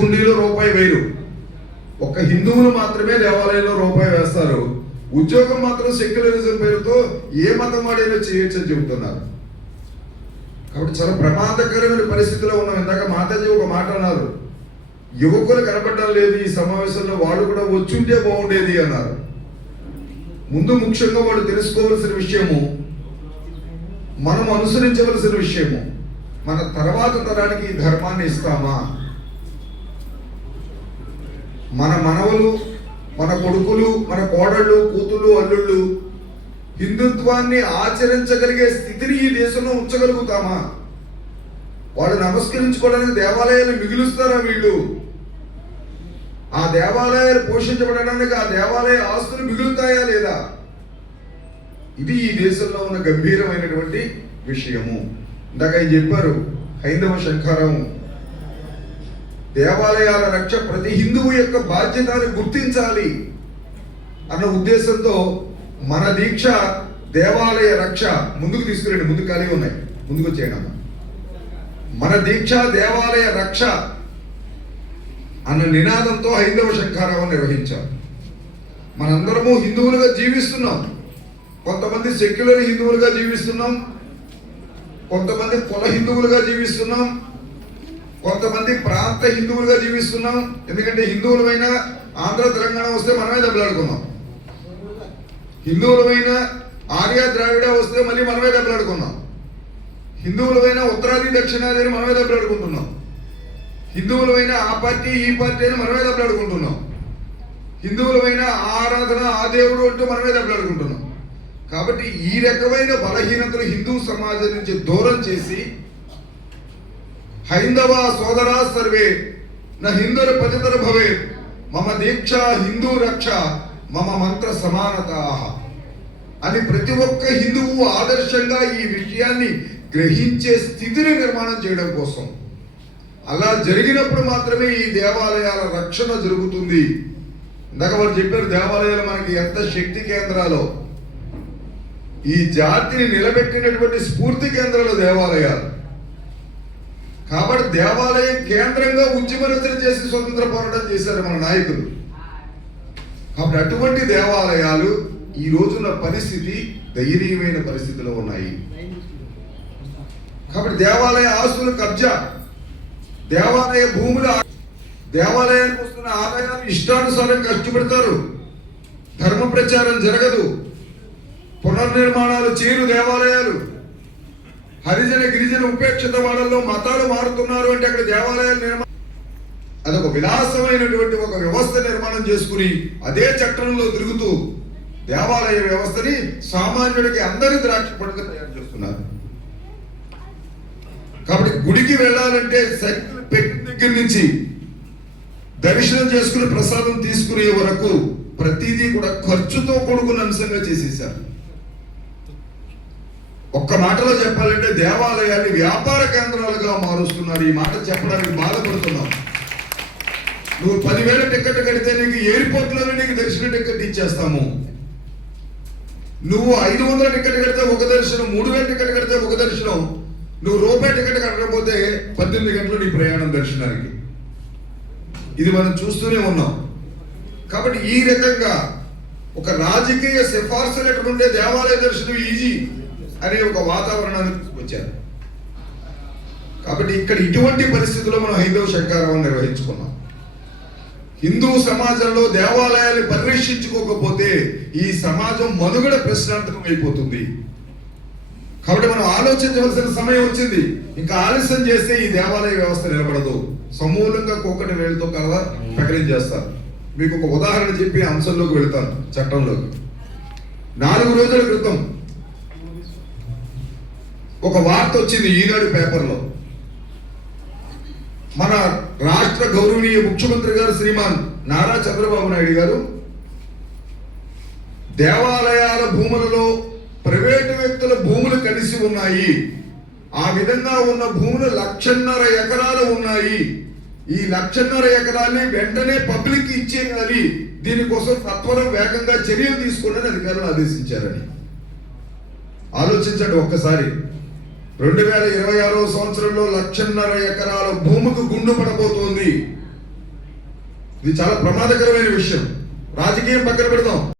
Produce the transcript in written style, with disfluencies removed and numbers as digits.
హుండీలో రూపాయి వేయరు. ఒక్క హిందువులు మాత్రమే దేవాలయంలో రూపాయి వేస్తారు. ఉద్యోగం మాత్రం సెక్యులరిజం పేరుతో ఏ మతం వాడైనా చేయొచ్చని చెబుతున్నారు. కాబట్టి చాలా ప్రమాదకరమైన పరిస్థితిలో ఉన్నాం. ఇందాక మాతాజీ ఒక మాట అన్నారు, యువకులు కనపడడం లేదు ఈ సమావేశంలో, వాళ్ళు కూడా వచ్చుంటే బాగుండేది అన్నారు. ముందు ముఖ్యంగా వాళ్ళు తెలుసుకోవలసిన విషయము, మనం అనుసరించవలసిన విషయము, మన తర్వాత తరానికి ఈ ధర్మాన్ని ఇస్తామా? మన మనవలు, మన కొడుకులు, మన కోడళ్ళు, కూతుళ్ళు, అల్లుళ్ళు హిందుత్వాన్ని ఆచరించగలిగే స్థితిని ఈ దేశంలో ఉంచగలుగుతామా? వాళ్ళు నమస్కరించుకోవడానికి దేవాలయాలు మిగులుస్తారా? వీళ్ళు ఆ దేవాలయాలు పోషించబడడానికి ఆ దేవాలయ ఆస్తులు మిగులుతాయా లేదా? ఇది ఈ దేశంలో ఉన్న గంభీరమైనటువంటి విషయము. ఇందాక ఆయన చెప్పారు, హైందవ శంఖారం, దేవాలయాల రక్ష ప్రతి హిందువు యొక్క బాధ్యతని గుర్తించాలి అన్న ఉద్దేశంతో మన దీక్ష దేవాలయ రక్ష. ముందుకు తీసుకురండి, ముందు ఖాళీ ఉన్నాయి, ముందుకు వచ్చేయండి అమ్మ. మన దీక్ష దేవాలయ రక్ష అన్న నినాదంతో హైందవ శంఖారావం నిర్వహించాం. మనందరము హిందువులుగా జీవిస్తున్నాం. కొంతమంది సెక్యులర్ హిందువులుగా జీవిస్తున్నాం, కొంతమంది కుల హిందువులుగా జీవిస్తున్నాం, కొంతమంది ప్రాంత హిందువులుగా జీవిస్తున్నాం. ఎందుకంటే హిందువులమైన ఆంధ్ర తెలంగాణ వస్తే మనమే దెబ్బలాడుకున్నాం, హిందువులమైన ఆర్య ద్రావిడ వస్తే మళ్ళీ మనమే దెబ్బలాడుకున్నాం, హిందువులమైన ఉత్తరాది దక్షిణాది అని మనమే దెబ్బలాడుకుంటున్నాం, హిందువులమైన ఆ పార్టీ ఈ పార్టీ అని మనమే దెబ్బలాడుకుంటున్నాం, హిందువులమైన ఆరాధన ఆ దేవుడు అంటూ మనమే దెబ్బలాడుకుంటున్నాం. కాబట్టి ఈ రకమైన బలహీనతలు హిందూ సమాజం నుంచి దూరం చేసి, హైందవ సోదరా సర్వే నా హిందుర పతితర భవే మమ దీక్ష హిందూ రక్ష మమ మంత్ర సమానత అని ప్రతి ఒక్క హిందువు ఆదర్శంగా ఈ విషయాన్ని గ్రహించే స్థితిని నిర్మాణం చేయడం కోసం, అలా జరిగినప్పుడు మాత్రమే ఈ దేవాలయాల రక్షణ జరుగుతుంది. ఇందాక వారు చెప్పారు, దేవాలయాలు మనకి ఎంత శక్తి కేంద్రాలో, ఈ జాతిని నిలబెట్టినటువంటి స్ఫూర్తి కేంద్రాలు దేవాలయాలు. కాబట్టి దేవాలయం కేంద్రంగా ఉద్యమ రచన చేసి స్వతంత్ర పోరాటం చేశారు మన నాయకులు. కాబట్టి అటువంటి దేవాలయాలు ఈ రోజున పరిస్థితి దయనీయమైన పరిస్థితిలో ఉన్నాయి. కాబట్టి దేవాలయ ఆస్తులు కబ్జా, దేవాలయ భూముల, దేవాలయానికి వస్తున్న ఆదాయాన్ని ఇష్టానుసారం ఖర్చు పెడతారు, ధర్మ ప్రచారం జరగదు, పునర్నిర్మాణాలు చేయరు దేవాలయాలు. హరిజన గిరిజన ఉపేక్షిత వాడల్లో మతాలు మారుతున్నారు అంటే అక్కడ దేవాలయాలు నిర్మాణం అదొక విలాసమైనటువంటి ఒక వ్యవస్థ నిర్మాణం చేసుకుని అదే చట్టంలో తిరుగుతూ దేవాలయ వ్యవస్థని సామాన్యుడికి అందరి ద్రాక్ష పండుగ తయారు చేస్తున్నారు. కాబట్టి గుడికి వెళ్ళాలంటే సైకిల్ పెట్టిన దగ్గర నుంచి దర్శనం చేసుకుని ప్రసాదం తీసుకునే వరకు ప్రతిదీ కూడా ఖర్చుతో కూడుకున్న అంశంగా చేసేసారు. ఒక్క మాటలో చెప్పాలంటే దేవాలయాన్ని వ్యాపార కేంద్రాలుగా మారుస్తున్నారు. ఈ మాట చెప్పడానికి బాధపడుతున్నాం. నువ్వు 10,000 టికెట్ కడితే నీకు ఎయిర్పోర్ట్లోనే నీకు దర్శన టికెట్ ఇచ్చేస్తాము. నువ్వు 500 టికెట్ కడితే ఒక దర్శనం, 3,000 టికెట్ కడితే ఒక దర్శనం. నువ్వు రూపాయి టికెట్ కట్టకపోతే 18 గంటలు నీ ప్రయాణం దర్శనానికి. ఇది మనం చూస్తూనే ఉన్నాం. కాబట్టి ఈ రకంగా ఒక రాజకీయ సిఫార్సు లేకుంటే దేవాలయ దర్శనం ఈజీ అనే ఒక వాతావరణాన్ని తీసుకొచ్చారు. కాబట్టి ఇక్కడ ఇటువంటి పరిస్థితుల్లో మనం హైందవ శంఖారావం నిర్వహించుకున్నాం. హిందూ సమాజంలో దేవాలయాన్ని పరిరక్షించుకోకపోతే ఈ సమాజం మనుగడ ప్రశ్నార్థకం అయిపోతుంది. కాబట్టి మనం ఆలోచించవలసిన సమయం వచ్చింది. ఇంకా ఆలస్యం చేస్తే ఈ దేవాలయ వ్యవస్థ నిలబడదు. సమూలంగా కోకటి వేలుతో కదా ప్రకటించేస్తారు. మీకు ఒక ఉదాహరణ చెప్పి అంశంలోకి వెళ్తాను, చట్టంలోకి. 4 రోజుల క్రితం ఒక వార్త వచ్చింది ఈనాడు పేపర్లో. మన రాష్ట్ర గౌరవనీయ ముఖ్యమంత్రి గారు శ్రీమాన్ నారా చంద్రబాబు నాయుడు గారు దేవాలయాల భూములలో ప్రైవేటు వ్యక్తుల భూములు కలిసి ఉన్నాయి, ఆ విధంగా ఉన్న భూములు 1,50,000 ఎకరాలు ఉన్నాయి, ఈ 1,50,000 ఎకరాల్ని వెంటనే పబ్లిక్ ఇచ్చేయాలి, దీనికోసం సత్వరం వేగంగా చర్యలు తీసుకోవాలని అధికారులు ఆదేశించారని. ఆలోచించండి ఒక్కసారి. 2026 సంవత్సరంలో 1,50,000 ఎకరాల భూమికి గుండు పడబోతోంది. ఇది చాలా ప్రమాదకరమైన విషయం. రాజకీయం పక్కన పెడదాం.